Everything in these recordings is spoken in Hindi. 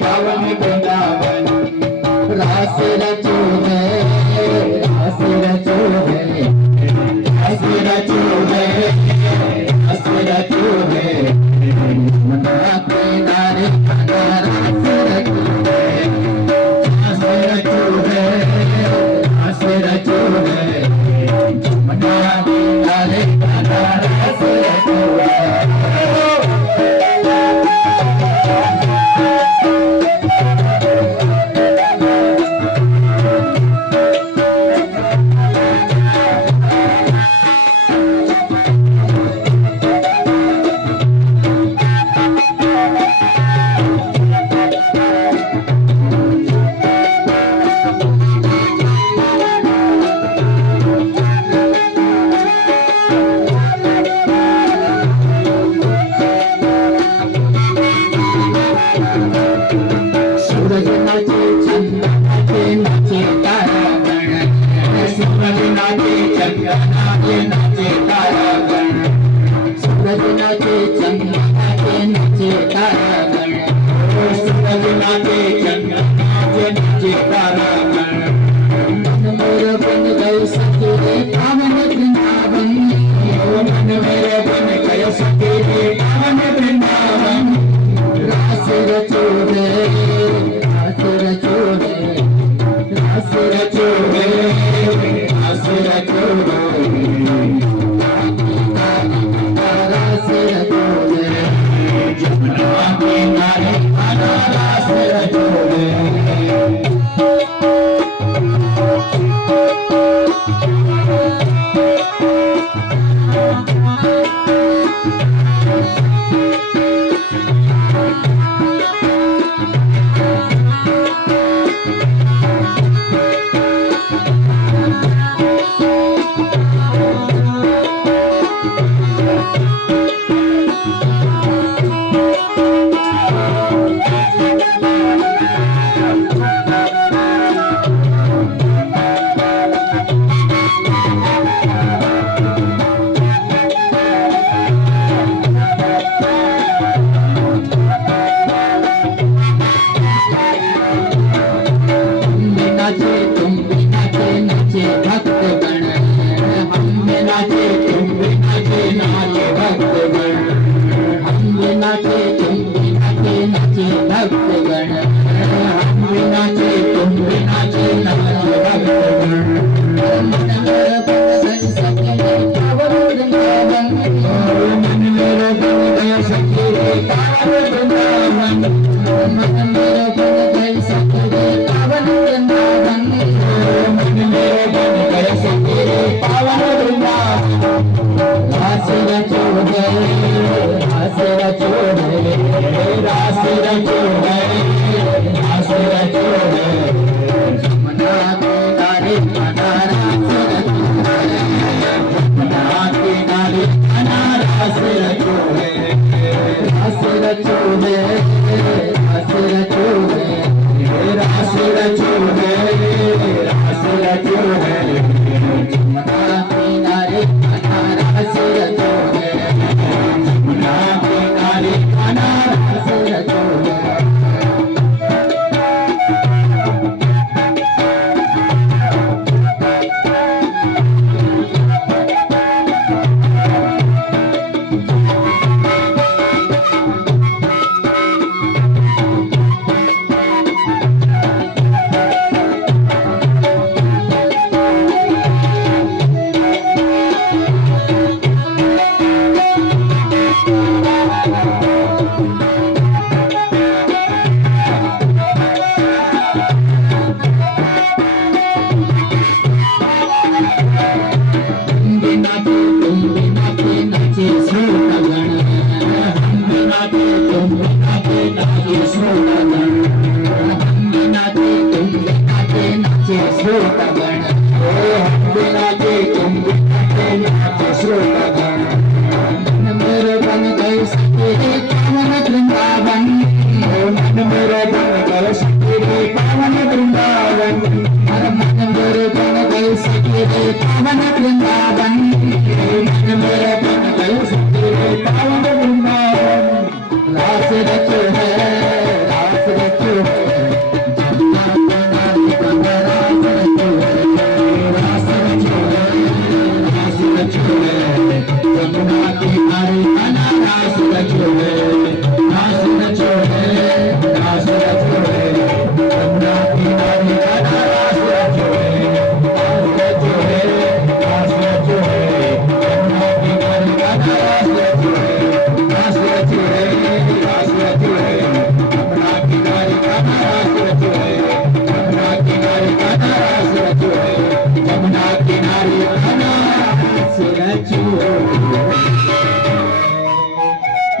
पावन वृंदावन रास रचो है, रास रचो है, रास रचो है, रास रचो है, मना के नारे रास रचो है, रास रचो है, रास रचो है, मना के नारे रास रचो है। सूरज नाचे चंद्र नाचे नाचे तारागण, सूरज नाचे चंद्र नाचे नाचे तारागण, सूरज नाचे चंद्र नाचे नाचे तारागण, सूरज नाचे चंद्र नाचे नाचे तारागण। मन मेरे बन गए सखी रे पावन वृंदावन, मन मेरे बन गए सखी रे पावन वृंदावन। रास रचो है, रास रचो है, रास रचो है, रास रचो है, रास रचो है, जमुना किनारे रास रचो है। भक्तगण हम नाचे तुम नाचे नाचे भक्तगण मन मेरा बन गए सखी रे पावन वृंदावन, मन मेरा बन गए सखी रे पावन वृंदावन, मन मेरा बन गए सखी रे पावन वृंदावन, मन मेरा बन गए सखी रे पावन वृंदावन। रास रचो है, रास रचो है, रास रचो है, रास रचो है, जमुना किनारे रास रचो है, जमुना किनारे रास रचो है, रास रचो है, रास रचो है, रास रचो है, रास रचो है, जमुना किनारे रास रचो है।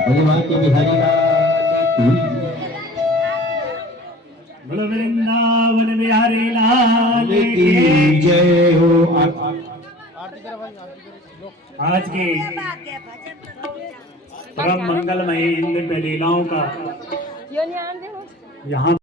भगवान के बिहारी लाल बोलो वृंदावन बिहारी लाल की जय हो। आज के परम मंगलमय इन दिव्य लीलाओं का यहाँ